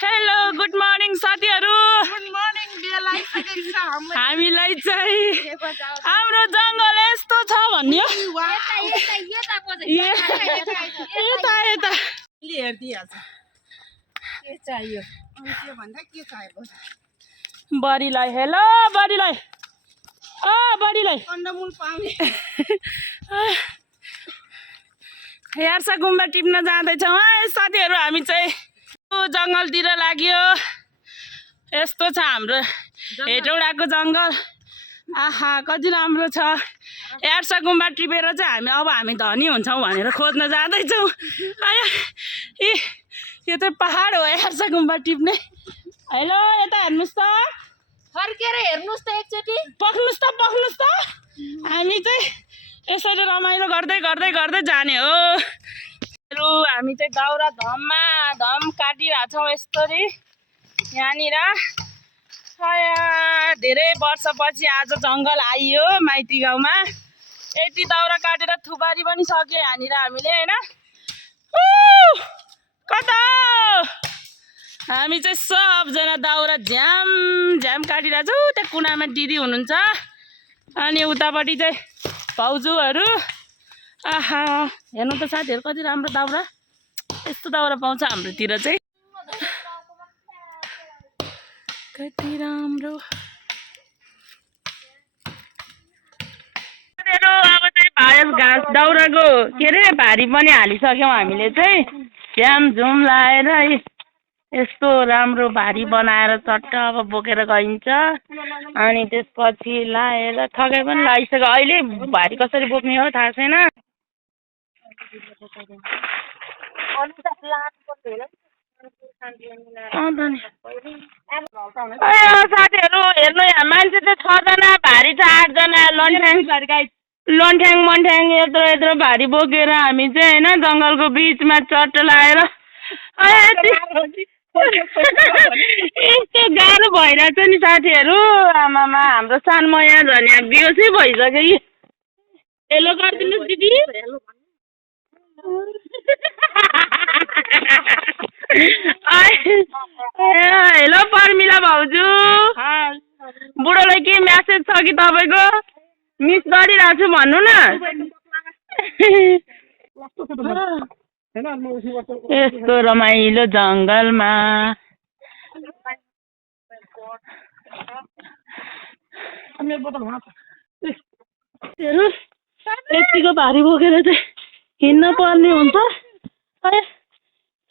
Hello good morning साथीहरु। Good morning बेलाई सकेको छ हामीलाई चाहिँ हाम्रो जंगल यस्तो छ भन्ने यता यता हेर्दिहाल्छ के चाहियो अनि के भन्दा के चाहियो बडीलाई हेलो बडीलाई बडीलाई कन्दमूल पाउने यार्सा गुम्बा टिप्न जाँदैछौँ है साथीहरु। हामी चाहिँ जंगलतिर लाग्यो। यस्तो छ हाम्रो हेटौडाको जंगल। आहा कति राम्रो छ। यार्सा गुम्बा टिपेर चाहिँ हामी धनी हुन्छौँ भनेर खोज्न जाँदैछौँ। यो चाहिँ पहाड हो यार्सा गुम्बा टिप्ने। हेलो यता हेर्नुस् त फर्केर हेर्नुस् त एकचोटी पक्नुस् त हामी चाहिँ यसरी रमाइलो गर्दै गर्दै गर्दै जाने हो। हामी चाहिँ दाउरा धम काटिरहेछौँ यसरी यहाँनिर। धेरै वर्षपछि आज जङ्गल आइयो माइती गाउँमा। यति दाउरा काटेर थुपारी पनि सक्यो यहाँनिर हामीले हैन। कता हामी चाहिँ सबजना दाउरा झ्याम काटिरहेछौँ। त्यो कुनामा दिदी हुनुहुन्छ अनि उतापट्टि चाहिँ भाउजूहरू। आहा हेर्नु त साथीहरु कति राम्रो दाउरा। यस्तो दाउरा पाउँछ हाम्रोतिर चाहिँ कति राम्रो। अब चाहिँ भाइरस घाँस दाउराको के अरे भारी पनि हालिसक्यौँ हामीले चाहिँ। झ्याम लाएर यस्तो राम्रो भारी बनाएर चट्ट अब बोकेर गइन्छ। अनि त्यसपछि लाएर थकै पनि लागिसक्यो। अहिले भारी कसरी बोक्ने हो थाहा छैन। साथीहरु हेर्नु यहाँ मान्छे चाहिँ 6 जना भारी छ 8 जना लन्ठ्याङ मन्ठ्याङ यत्रो भारी बोकेर हामी चाहिँ हैन जंगलको बीचमा चट्ट लाएर यस्तो गाह्रो भइरहेछ नि साथीहरु। आमामा हाम्रो सानमया झन् यहाँ बेहोसै भइसक्यो कि। हेलो गरिदिनुहोस् दिदी। हेलो पर्मिला भाउजू। बुढोलाई के म्यासेज छ कि तपाईको? मिस गरिरहेको छु भन्नु न। यस्तो रमाइलो जंगलमा यतिको भारी बोकेर चाहिँ हिँड्न पर्ने हुन्छ।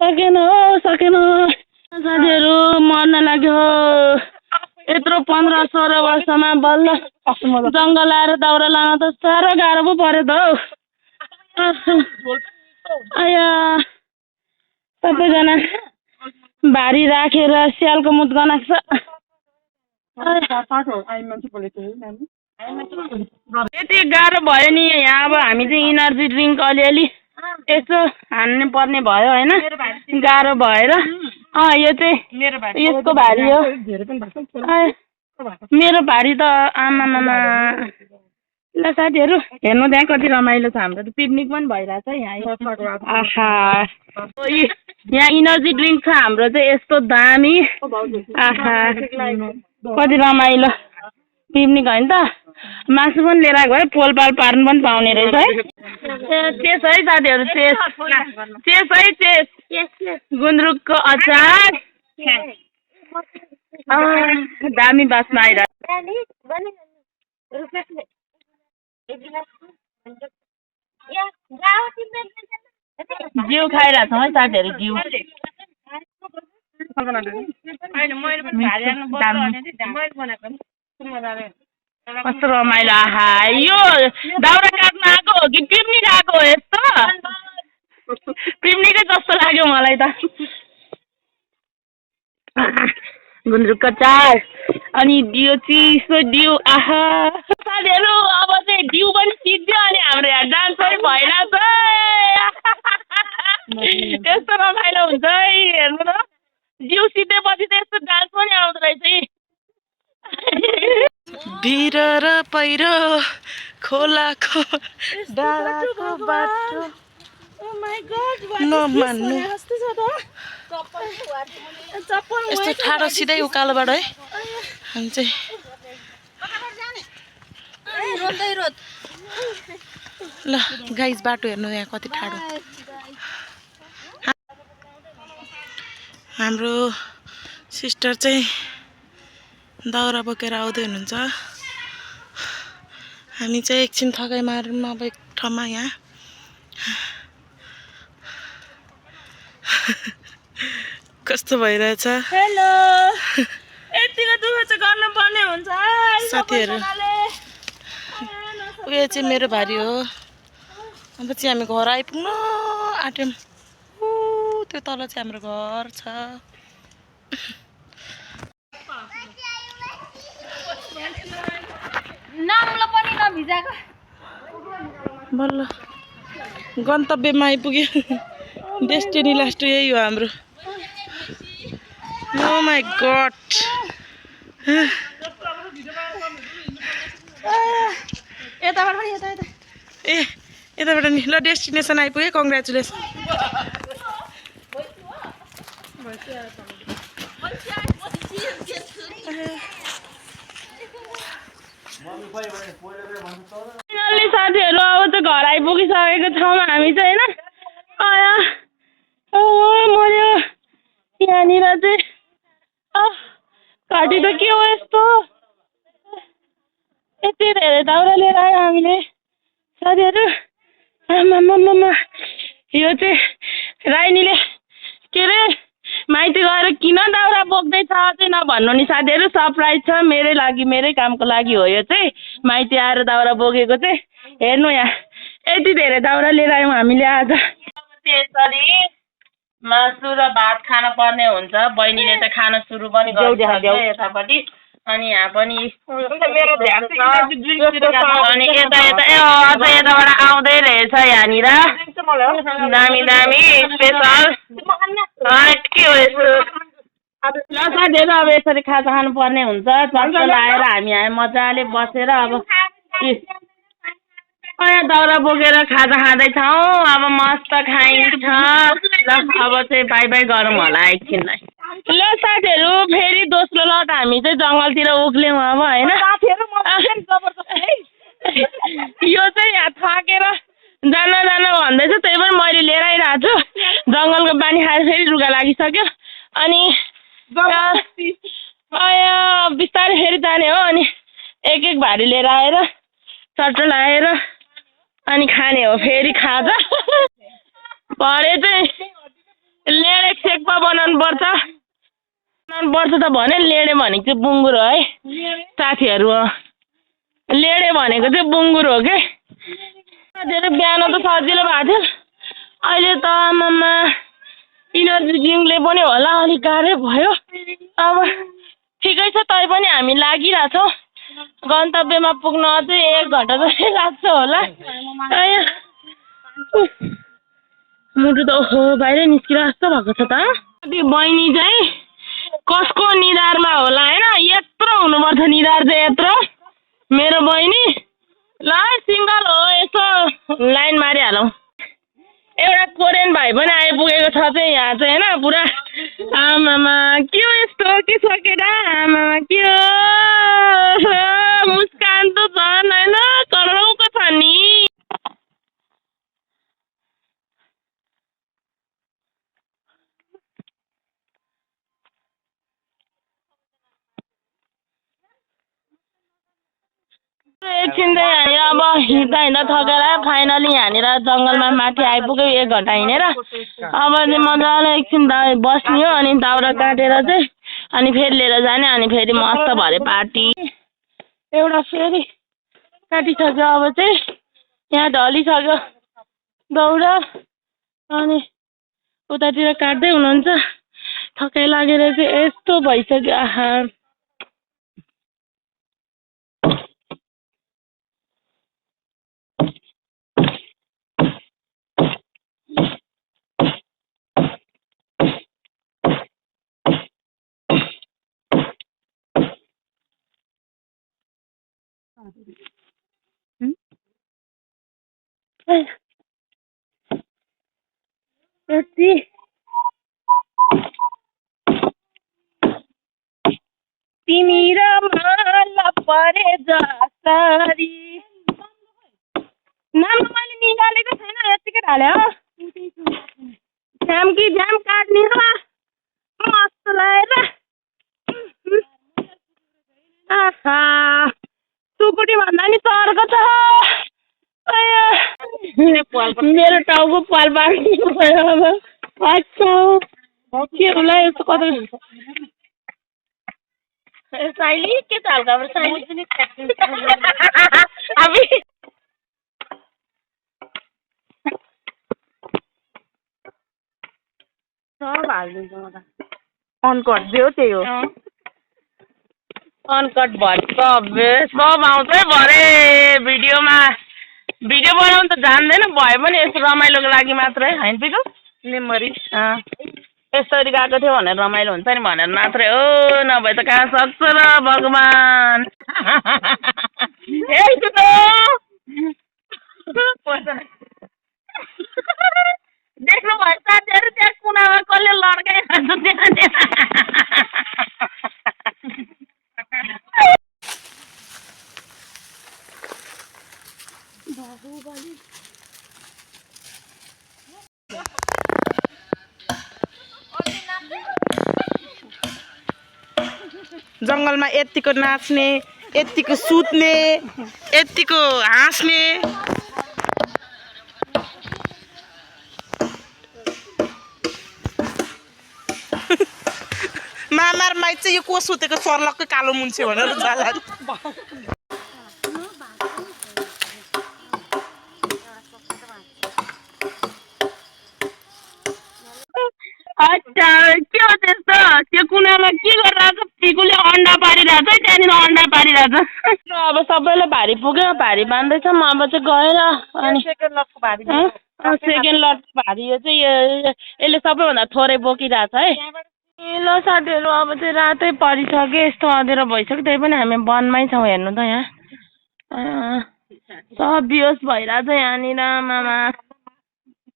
सकेन साथीहरु मर्न लाग्यो। यत्रो 15-16 वर्षमा बल्ल जंगल आएर दाउरा लान त साह्रो गाह्रो पो पर्यो त हौ। सबैजना भारी राखेर स्यालको मुत गनाक्छ। यति गाह्रो भयो नि यहाँ। अब हामी चाहिँ इनर्जी ड्रिङ्क अलिअलि यसो हान्नु पर्ने भयो हैन गाह्रो भएर। यो चाहिँ यसको भारी हो। मेरो भारी त आमामामा। ल साथीहरु हेर्नु त्यहाँ कति रमाइलो छ। हाम्रो त पिकनिक पनि भइरहेछ यहाँ। आहा यहाँ इनर्जी ड्रिङ्क छ हाम्रो चाहिँ यस्तो दामी। आहा कति रमाइलो पिकनिक होइन त। मासु पनि लिएर आएको है पोलपाल पार्नु पनि पाउने रहेछ है। चेस है साथीहरु चेस गुन्द्रुकको अचार दामी बास्ना आइरहेको। जिउ खाइरहेछौँ है साथीहरु जिउ। कस्तो रमाइलो। आहा यो दाउरा काट्न आएको हो कि पिकनिक आएको हो? यस्तो पिकनिकै जस्तो लाग्यो मलाई त। गुन्द्रुकको अचार अनि दियो चिसो दियो। आहा साथीहरु अब चाहिँ दिउ पनि सिद्धियो अनि हाम्रो यहाँ डान्स पनि भइरहेछ। यस्तो रमाइलो हुन्छ है हेर्नु त। जिउ सिद्धेपछि त यस्तो डान्स पनि आउँदो रहेछ है। भिर र पहिरो खोलाको डाँडाको बाटो ओ माय गॉड नमान्नु कस्तो छ त चप्पल यस्तो ठाडो सिधै उकालोबाट है हामी चाहिँ रोँदै रोद ल गाइस बाटो हेर्नु यहाँ कति ठाडो हाम्रो सिस्टर चाहिँ दाउरा बोकेर आउँदै हुनुहुन्छ हामी चाहिँ एकछिन थकाइ मारौँ अब एक ठाउँमा यहाँ कस्तो भइरहेछ हेलो यतिको दुःख चाहिँ गर्नुपर्ने हुन्छ साथीहरू उयो चाहिँ मेरो भारी हो अब चाहिँ हामी घर आइपुग्नु आँट्यौँ त्यो तल चाहिँ हाम्रो घर छ नम्लो पनि नभिजाएको बल्ल गन्तव्यमा आइपुग्यो डेस्टिनी लास्ट यही हो हाम्रो ओ माई गड यताबाट पनि यता यता ए यताबाट नि ल डेस्टिनेसन आइपुग्यो कङ्ग्रेचुलेसन साथीहरू अब चाहिँ घर आइपुगिसकेको छौँ हामी चाहिँ होइन मर्यो यहाँनिर चाहिँ घाँटी त के हो यस्तो यति धेरै दाउरा लिएर आयो हामीले साथीहरू आमामामा यो चाहिँ राइनीले के अरे माइती गएर किन दाउरा बोक्दैछ चाहिँ नभन्नु नि साथीहरू सरप्राइज छ मेरै लागि मेरै कामको लागि हो यो चाहिँ माइती आएर दाउरा बोकेको चाहिँ हेर्नु यहाँ यति धेरै दाउरा लिएर आयौँ हामीले आज त्यसरी मासु र भात खान पर्ने हुन्छ बहिनीले चाहिँ खान सुरु पनि गरिसक्यो यतापट्टि अनि यहाँ पनि अनि यता यता अझ यताबाट आउँदै रहेछ यहाँनिर दामी दामी स्पेसल के हो यस्तो साथीहरू अब यसरी खाजा खानु पर्ने हुन्छ चर्चा लाएर हामी यहाँ मजाले बसेर अब दाउरा बोकेर खाजा खाँदैछौँ अब मस्त खाइन्छ ल अब चाहिँ बाई बाई गरौँ होला एकछिनलाई ल साथीहरू फेरि दोस्रो लट हामी चाहिँ जङ्गलतिर उक्ल्यौँ अब होइन यो चाहिँ यहाँ थाकेर जान जान भन्दैछ त्यही पनि मैले लिएर आइरहेको छु जङ्गलको बानी खाएर फेरि रुगा लागिसक्यो अनि बिस्तारै फेरि जाने हो अनि एक एक भारी लिएर आएर चट्ट लाएर अनि खाने हो फेरि खाजा भरे चाहिँ लेडे सेक्पा बनाउनु पर्छ त भने लेडे भनेको चाहिँ बुङ्गुर हो है साथीहरू लेडे भनेको चाहिँ बुङ्गुर हो के साथीहरू बिहान त सजिलो भएको थियो अहिले त आमामा इनर्जी ड्रिङ्कले पनि होला अलिक गाह्रै भयो अब ठिकै छ तै पनि हामी लागिरहेछौँ गन्तव्यमा पुग्न अझै 1 घन्टा जस्तै लाग्छ होला मुटु त ओहो बाहिरै निस्किरहेको जस्तो भएको छ त बहिनी चाहिँ कसको निधारमा होला होइन यत्रो हुनुपर्छ निधार चाहिँ यत्रो मेरो बहिनी ल सिङ्गल हो यसो लाइन मारिहालौँ एउटा कोरियन भाइ पनि आइपुगेको छ चाहिँ यहाँ चाहिँ होइन पुरा आमामा के हो यस्तो के छ केटा आमामा के हो मुस्कान त झन् होइन करोडौँको छ नि एकछिन चाहिँ अब हिँड्दा हिँड्दा थकेर फाइनली यहाँनिर जङ्गलमा माथि आइपुग्यो 1 घन्टा हिँडेर अब चाहिँ मजाले एकछिन बस्ने हो अनि दाउरा काटेर चाहिँ अनि फेरि लिएर जाने अनि फेरि मस्त भरे पार्टी एउटा फेरि काटिसक्यो अब चाहिँ यहाँ ढलिसक्यो दाउरा अनि उतातिर काट्दै हुनुहुन्छ थकाइ लागेर चाहिँ यस्तो भइसक्यो आहा यति तिमी र मलाई परे जसरी नाम मैले निकालेको छैन यतिकै ढाले हो झ्याम कि झ्याम काट्ने र मस्त लगाएर आहा सुकुटी भन्दा नि चर्को छ मेरो टाउको पाल पार्ने भयो अब अच्छा के होला यस्तो कता साइली के चाल खबर साइली पनि अभी सब हालिदिन्छ म त अनकट दियो त्यही हो अनकट भरे सब आउँछ है भरे भिडियोमा भिडियो बनाउनु त जान्दैन भए पनि यस्तो रमाइलोको लागि मात्रै होइन पिको मेमोरी यसरी गएको थियो भनेर रमाइलो हुन्छ नि भनेर मात्रै हो नभए त कहाँ सक्छ र भगवान् देख्नु भयो साथीहरू त्यहाँ कुनामा कसले लड्काइहाल्छ जङ्गलमा यतिको नाच्ने यतिको सुत्ने यतिको हाँस्ने मामार माइ चाहिँ यो को सुतेको सर्लक्कै कालो मुन्छे भनेर जाला अच्छा के हो त्यस्तो त्यो कुनामा के गरिरहेको पिकुले अन्डा पारिरहेको छ त्यहाँनिर अन्डा पारिरहेको छ अब सबैलाई भारी पुग्यो भारी बाँध्दैछौँ अब चाहिँ गएर अनि सेकेन्ड लटको भारी भारी यो चाहिँ यसले सबैभन्दा थोरै बोकिरहेछ है ल साथीहरू अब चाहिँ रातै परिसक्यो यस्तो अँध्यारो भइसक्यो त्यही पनि हामी वनमै छौँ हेर्नु त यहाँ सब बिहोस भइरहेछ यहाँनिर मामा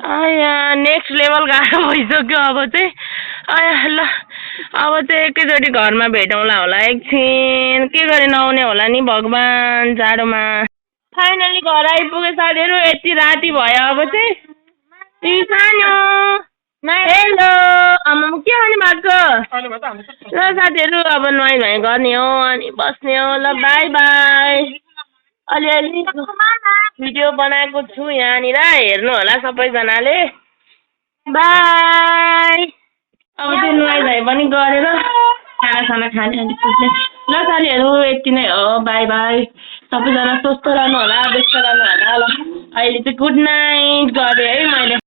यहाँ नेक्स्ट लेभल गाह्रो भइसक्यो अब चाहिँ ल अब चाहिँ एकैचोटि घरमा भेटौँला होला एकछिन के गरी नआउने होला नि भगवान् जाडोमा फाइनली घर आइपुगे साथीहरू यति राति भयो अब चाहिँ सानो हेलो आमा के खाने भएको ल साथीहरू अब नुहाइ धुवाइ गर्ने हो अनि बस्ने हो ल बाई बाई अलिअलि भिडियो बनाएको छु यहाँनिर हेर्नु होला सबैजनाले बाई अब त्यो नुहाइ धुवाइ पनि गरेर खानासाना खाने अनि पुग्ने ल साथीहरू यति नै हो बाई बाई सबैजना स्वस्थ रहनु होला व्यस्त रहनु होला ल अहिले चाहिँ गुड नाइट गरेँ है मैले